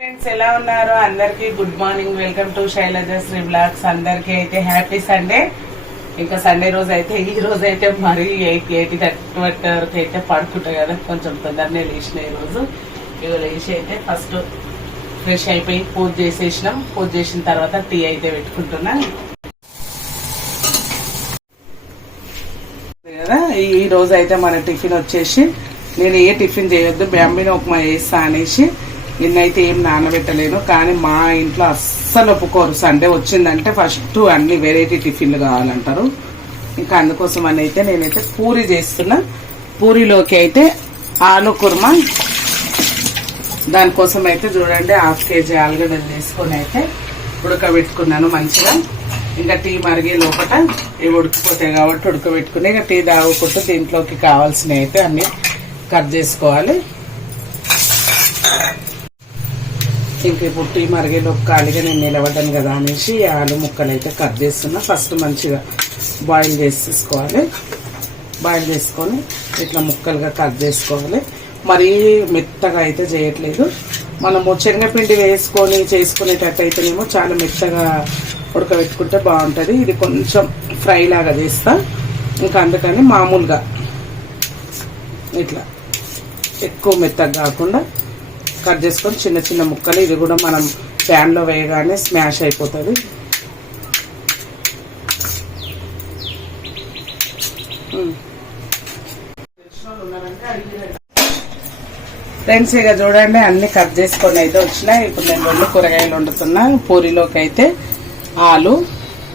Friends ఎలా ఉన్నారు? అందరికి good morning welcome to Sailaja Sri blogs అందరికి అయితే హ్యాపీ సండే ఇంకా సండే రోజు అయితే ఈ రోజు అయితే మరీ ఎయిట్ ఎయిట్ థర్టీ వరకు అయితే పడుకుంటా కదా. కొంచెం తొందరనే లేచిన ఈ రోజు. ఇవి లేచి అయితే ఫస్ట్ ఫ్రెష్ అయిపోయి పూజ చేసేసినాం. పూజ చేసిన తర్వాత టీ అయితే పెట్టుకుంటున్నా. కదా ఈ- రోజు అయితే మన టిఫిన్ వచ్చేసి నేను ఏ టిఫిన్ చేయొద్దు బ్యాంబిన ఉప్మా చేస్తా అనేసి. నిన్నైతే ఏం నానబెట్టలేను కానీ మా ఇంట్లో అస్సలు ఒప్పుకోరు. సండే వచ్చిందంటే ఫస్ట్ అన్ని వెరైటీ టిఫిన్లు కావాలంటారు. ఇంకా అందుకోసం అని అయితే నేనైతే పూరి చేస్తున్నా. పూరిలోకి అయితే ఆలు కుర్మా. దానికోసం అయితే చూడండి హాఫ్ కేజీ ఆలుగడ్డలు తీసుకొని అయితే ఉడకబెట్టుకున్నాను మంచిగా. ఇంకా టీ మరిగే లోపల ఇవి ఉడికిపోతాయి కాబట్టి ఉడకబెట్టుకుని ఇంకా టీ తాగుకుంటూ దీంట్లోకి కావాల్సినవి అయితే అన్నీ కట్ చేసుకోవాలి. ఇంక ఇప్పుడు టీ మరిగేలోపు ఖాళీగా నేను నిలబడ్డాను కదా అనేసి ఆలు ముక్కలు అయితే కట్ చేస్తున్నా. ఫస్ట్ మంచిగా బాయిల్ చేసేసుకోవాలి. బాయిల్ చేసుకొని ఇట్లా ముక్కలుగా కట్ చేసుకోవాలి. మరీ మెత్తగా అయితే చేయట్లేదు. మనము శనగపిండి వేసుకొని చేసుకునేటట్టు అయితేనేమో చాలా మెత్తగా ఉడకబెట్టుకుంటే బాగుంటుంది. ఇది కొంచెం ఫ్రై లాగా చేస్తా. ఇంకా అందుకని మామూలుగా ఇట్లా ఎక్కువ మెత్తగా కాకుండా కట్ చేసుకొని చిన్న చిన్న ముక్కలు ఇది కూడా మనం ప్యాన్లో వేయగానే స్మాష్ అయిపోతుంది. ఫ్రెండ్స్ ఇక చూడండి అన్ని కట్ చేసుకొని అయితే వచ్చినాయి. ఇప్పుడు నేను రెండు కూరగాయలు వండుతున్నా. పూరిలోకి అయితే ఆలు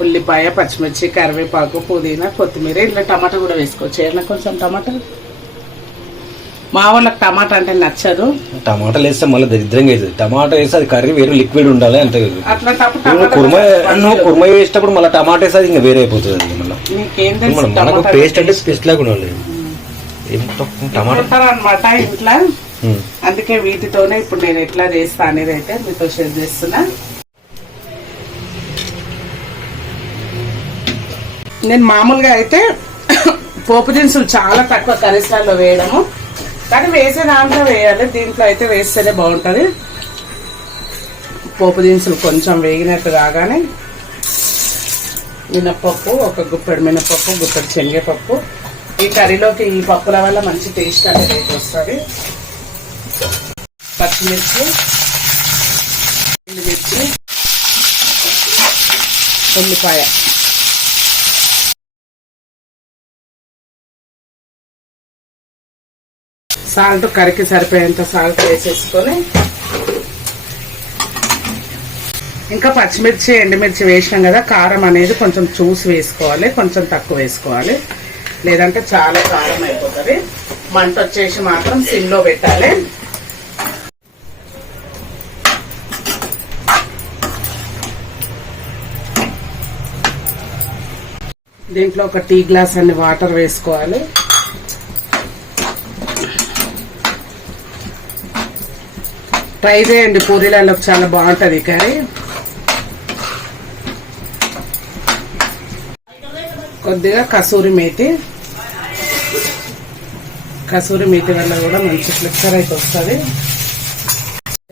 ఉల్లిపాయ పచ్చిమిర్చి కరివేపాకు పుదీనా కొత్తిమీర ఇట్లా టమాటా కూడా వేసుకోవచ్చు. ఏమన్నా కొంచెం టమాటా? మా వాళ్ళకి టమాటా అంటే నచ్చదు. టమాటాలు వేస్తే మళ్ళీ దరిద్రంగా అవుతుంది టమాటా వేస్తే అది కర్రీ వేరే లిక్విడ్ ఉండాలి అంటే అట్లాంటప్పుడు కుర్మ కొంచెం నువ్వు కుర్మ వేసేటప్పుడు మళ్ళీ టమాటా వేస్తే అది ఇంకా వేరే అయిపోతుంది అది మళ్ళీ. మనకు పేస్ట్ అంటే పేస్ట్ లాగా ఉండాలి. ఏం తక్కువ టమాటా అనమాట ఇంట్లో. అందుకే వీటితోనే ఇప్పుడు నేను ఎట్లా చేస్తా అనేది అయితే మీతో షేర్ చేస్తున్నా. నేను మామూలుగా అయితే పోపు దినుసులు చాలా తక్కువ కర్రీస్లలో వేయడము. కానీ వేసే దాంట్లో వేయాలి. దీంట్లో అయితే వేస్తేనే బాగుంటుంది. పోపు దినుసులు కొంచెం వేగినట్టు కాగానే మినప్పప్పు ఒక గుప్పెడు మినప్పప్పు గుప్పెడు శనగపప్పు. ఈ కర్రీలోకి ఈ పప్పుల వల్ల మంచి టేస్ట్ అనేది వస్తుంది పచ్చిమిర్చి ఎండుమిర్చి ఉల్లిపాయ. సాల్ట్ కరికి సరిపోయేంత సాల్ట్ వేసేసుకొని ఇంకా పచ్చిమిర్చి ఎండుమిర్చి వేసినాం కదా కారం అనేది కొంచెం చూసి వేసుకోవాలి కొంచెం తక్కువ వేసుకోవాలి. లేదంటే చాలా కారం అయిపోతుంది. మంట వచ్చేసి మాత్రం సిమ్లో పెట్టాలి. దీంట్లో ఒక టీ గ్లాస్ అన్ని వాటర్ వేసుకోవాలి. ట్రై చేయండి పూరీలలో చాలా బాగుంటుంది కర్రీ కొద్దిగా కసూరి మేతి. కసూరి మేతి వల్ల కూడా మంచి ఫ్లిక్సర్ అయితే వస్తుంది.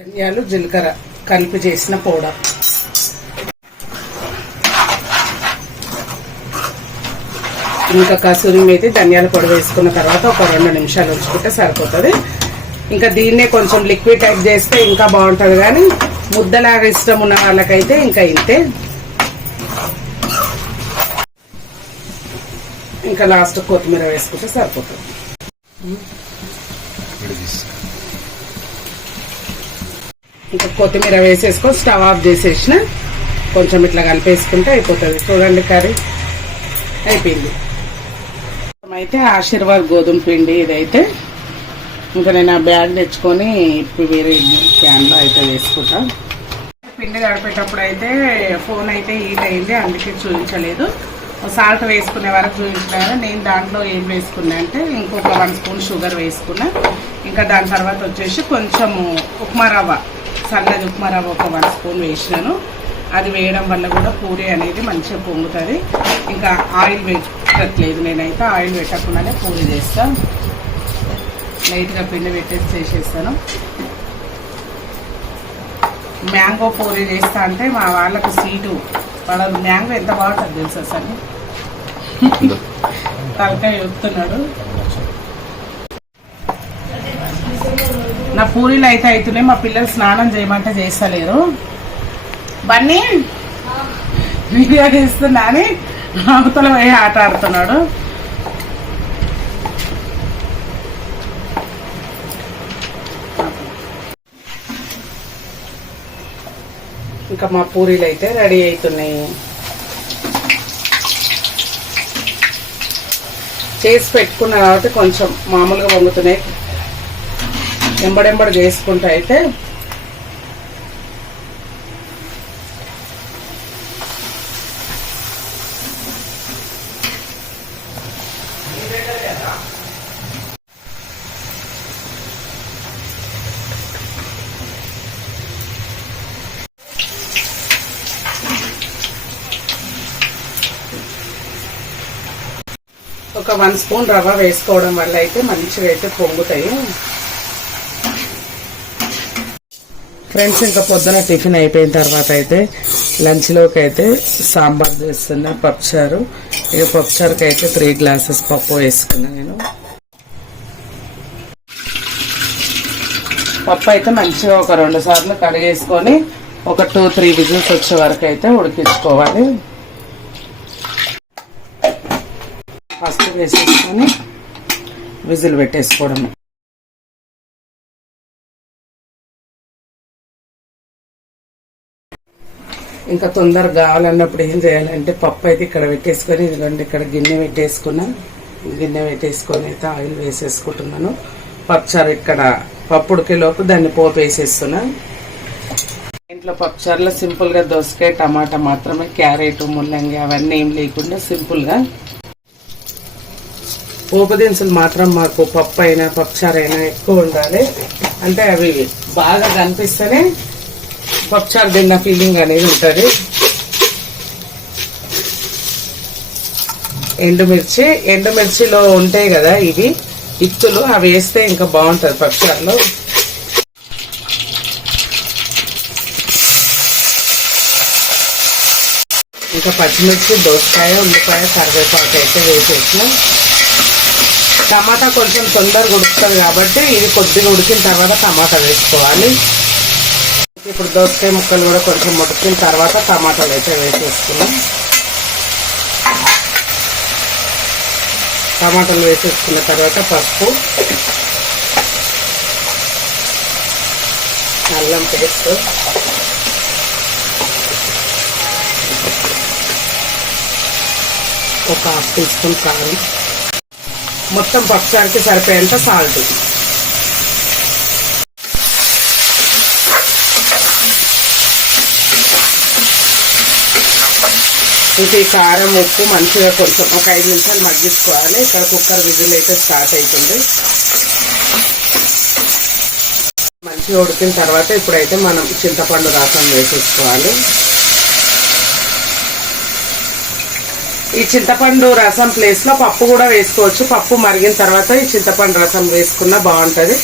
ధనియాలు జీలకర్ర కలిపి చేసిన పౌడర్ ఇంకా కసూరి మేతి ధనియాల పొడి వేసుకున్న తర్వాత ఒక రెండు నిమిషాలు ఉంచుకుంటే సరిపోతుంది. ఇంకా దీన్నే కొంచెం లిక్విడ్ టైప్ చేస్తే ఇంకా బాగుంటుంది కానీ ముద్దలాగా ఇష్టం ఉన్న వాళ్ళకైతే ఇంకా ఇంతే. ఇంకా లాస్ట్ కొత్తిమీర వేసుకుంటే సరిపోతుంది. ఇంకా కొత్తిమీర వేసేసుకొని స్టవ్ ఆఫ్ చేసేసిన. కొంచెం ఇట్లా కలిపేసుకుంటే అయిపోతుంది. చూడండి కర్రీ. అయిపోయింది. అయితే ఆశీర్వాద్ గోధుమ పిండి ఇదైతే ఇంకా నేను ఆ బ్యాగ్ తెచ్చుకొని ఇప్పుడు వేరే క్యాన్లో అయితే వేసుకుంటా. పిండి గడిపేటప్పుడు అయితే ఫోన్ అయితే హీట్ అయింది అందుకే చూపించలేదు. సాల్ట్ వేసుకునే వరకు చూపించిన నేను దాంట్లో ఏం వేసుకున్నా అంటే ఇంకొక వన్ స్పూన్ షుగర్ వేసుకున్నా. ఇంకా దాని తర్వాత వచ్చేసి కొంచెము ఉప్మా రవ్వ సన్నది ఉప్మా రవ్వ ఒక వన్ స్పూన్ వేసినాను. అది వేయడం వల్ల కూడా పూరి అనేది మంచిగా పొంగుతుంది. ఇంకా ఆయిల్ పెట్టట్లేదు నేనైతే ఆయిల్ పెట్టకుండానే పూరి చేస్తాను లైట్గా పిండి పెట్టేసి చేసేస్తాను. మ్యాంగో పూరి చేస్తా అంటే మా వాళ్ళకి స్వీటు వాళ్ళ మ్యాంగో ఎంత బాగుంటుంది తెలుసా అసలు తలకాయ చెప్తున్నాడు నా పూరీలు అయితే అవుతున్నాయి మా పిల్లలు స్నానం చేయమంటే చేస్తలేరు. బన్నీ వీడియో తీస్తున్నా అని అవతల పోయి ఆట ఆడుతున్నాడు. ఇంకా మా పూరీలు అయితే రెడీ అవుతున్నాయి. చేసి పెట్టుకున్నా కాబట్టి కొంచెం మామూలుగా వంగుతున్నాయి. ఎంబడెంబడి చేసుకుంటూ అయితే ఒక వన్ స్పూన్ రవ్వ వేసుకోవడం వల్ల అయితే మంచిగా అయితే పొంగుతాయి. ఫ్రెండ్స్ ఇంకా పొద్దున టిఫిన్ అయిపోయిన తర్వాత అయితే లంచ్లోకి అయితే సాంబార్ చేస్తున్నా పప్పుచారు. ఇక పప్పుచారుకి అయితే త్రీ గ్లాసెస్ పప్పు వేసుకున్నా నేను. పప్పు అయితే మంచిగా ఒక రెండు సార్లు కడిగేసుకొని ఒక టూ త్రీ విజిల్స్ వచ్చే వరకు అయితే ఉడికించుకోవాలి ఫస్ట్ వేసేసుకొని విజిల్ పెట్టేసుకోవడం. ఇంకా తొందరగా కావాలన్నప్పుడు ఏం చేయాలంటే పప్పు అయితే ఇక్కడ పెట్టేసుకొని ఇదిగోండి ఇక్కడ గిన్నె పెట్టేసుకున్నా. గిన్నె పెట్టేసుకొని అయితే ఆయిల్ వేసేసుకుంటున్నాను. పప్పుచారు ఇక్కడ పప్పుడికే లోపు దాన్ని పోపు వేసేస్తున్నా. ఇంట్లో పప్పుచారులో సింపుల్గా దోసకాయ టమాటా మాత్రమే క్యారెట్ ముల్లంగి అవన్నీ ఏం లేకుండా సింపుల్గా గా మాత్రం మాకు పప్పు అయినా పప్పుచారైనా ఎక్కువ ఉండాలి. అంటే అవి బాగా కనిపిస్తేనే పప్పుచారు తిన్న ఫీలింగ్ అనేది ఉంటుంది. ఎండుమిర్చి ఎండుమిర్చిలో ఉంటాయి కదా ఇవి. ఇత్తులు అవి వేస్తే ఇంకా బాగుంటుంది పప్పుచారులో. ఇంకా పచ్చిమిర్చి దోసకాయ ఉల్లిపాయ కరివేపాకు అయితే వేసేసినాం. టమాటా కొంచెం తొందరగా ఉడుకుతుంది కాబట్టి ఇది కొద్దిగా ఉడికిన తర్వాత టమాటా వేసుకోవాలి. ఇప్పుడు దోసకాయ ముక్కలు కూడా కొంచెం ఉడికిన తర్వాత టమాటాలు అయితే వేసేసుకున్నాం. టమాటాలు వేసేసుకున్న తర్వాత పసుపు అల్లం పేస్ట్ ఒక హాఫ్ టీ స్పూన్ కారం. మొత్తం పప్పుచారుకి సరిపోయేంత సాల్ట్ ఇంక ఈ కారం ఉప్పు మంచిగా కొంచెం ఒక ఐదు నిమిషాలు మగ్గించుకోవాలి. ఇక్కడ కుక్కర్ విజిల్ అయితే స్టార్ట్ అవుతుంది మంచిగా ఉడికిన తర్వాత ఇప్పుడైతే మనం చింతపండు రసం వేసేసుకోవాలి. ఈ చింతపండు రసం ప్లేస్లో పప్పు కూడా వేసుకోవచ్చు. పప్పు మరిగిన తర్వాత ఈ చింతపండు రసం వేసుకున్నా బాగుంటది.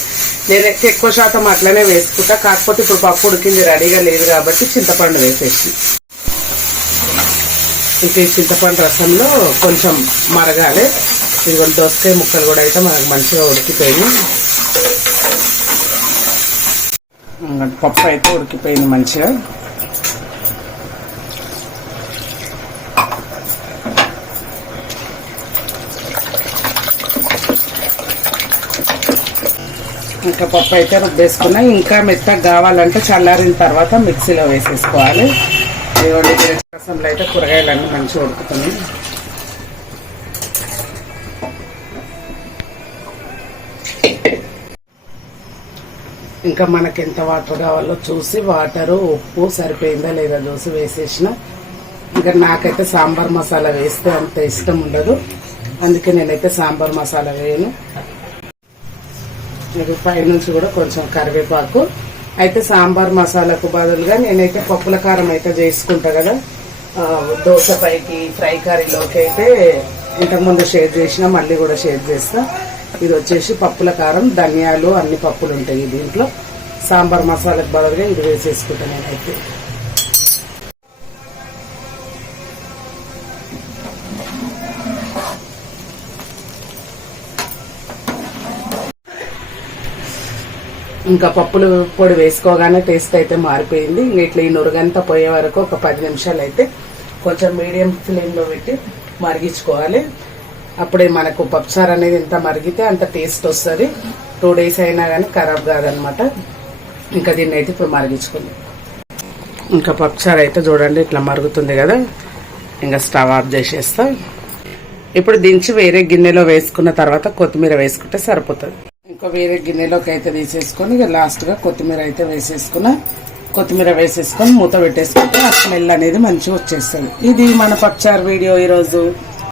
నేనైతే ఎక్కువ శాతం అట్లనే వేసుకుంటా. కాకపోతే ఇప్పుడు పప్పు ఉడికింది రెడీగా లేదు కాబట్టి చింతపండు వేసేసి. ఇంకా ఈ చింతపండు రసంలో కొంచెం మరగాలి. ఇదిగోండి దోసకాయ ముక్కలు కూడా అయితే మనకు మంచిగా ఉడికిపోయింది పప్పు అయితే ఉడికిపోయింది మంచిగా. ఇంకా పప్పు అయితే రుబ్బేసుకున్నా. ఇంకా మెత్తగా కావాలంటే చల్లారిన తర్వాత మిక్సీలో వేసేసుకోవాలి. ఇదిగోండి రసంలో అయితే కూరగాయలన్నీ మంచిగా ఉడుకుతున్నాయి. ఇంకా మనకి ఎంత వాటర్ కావాలో చూసి వాటరు ఉప్పు సరిపోయిందా లేదా చూసి వేసేసిన. ఇంకా నాకైతే సాంబార్ మసాలా వేస్తే అంత ఇష్టం ఉండదు. అందుకే నేనైతే సాంబార్ మసాలా వేయను. పై పైనుంచి కూడా కొంచెం కరివేపాకు అయితే సాంబార్ మసాలాకు బదులుగా నేనైతే పప్పుల కారం అయితే చేసుకుంటా కదా. దోశ పైకి ఫ్రై కర్రీలోకి అయితే ఇంతకుముందు షేర్ చేసిన మళ్ళీ కూడా షేర్ చేస్తా. ఇది వచ్చేసి పప్పుల కారం ధనియాలు అన్ని పప్పులు ఉంటాయి దీంట్లో. సాంబార్ మసాలాకు బదులుగా ఇది వేసేసుకుంటాను నేనైతే. ఇంకా పప్పులు పొడి వేసుకోగానే టేస్ట్ అయితే మారిపోయింది. ఇంక ఇట్లా ఈ నురుగంతా పోయే వరకు ఒక పది నిమిషాలు అయితే కొంచెం మీడియం ఫ్లేమ్లో పెట్టి మరిగించుకోవాలి. అప్పుడే మనకు పప్పుచారు అనేది ఎంత మరిగితే అంత టేస్ట్ వస్తుంది. టూ డేస్ అయినా కానీ ఖరాబ్ కాదనమాట. ఇంకా దీన్ని అయితే ఇప్పుడు మరిగించుకుంది. ఇంకా పప్పుచారు అయితే చూడండి ఇట్లా మరుగుతుంది కదా. ఇంకా స్టవ్ ఆఫ్ చేసేస్తా. ఇప్పుడు దించి వేరే గిన్నెలో వేసుకున్న తర్వాత కొత్తిమీర వేసుకుంటే సరిపోతుంది. ఇంకా వేరే గిన్నెలోకి అయితే తీసేసుకొని ఇక లాస్ట్గా కొత్తిమీర అయితే వేసేసుకున్నా. కొత్తిమీర వేసేసుకొని మూత పెట్టేసుకుంటే ఆ స్మెల్ అనేది మంచిగా వచ్చేస్తుంది. ఇది మన పప్పుచారు వీడియో ఈరోజు.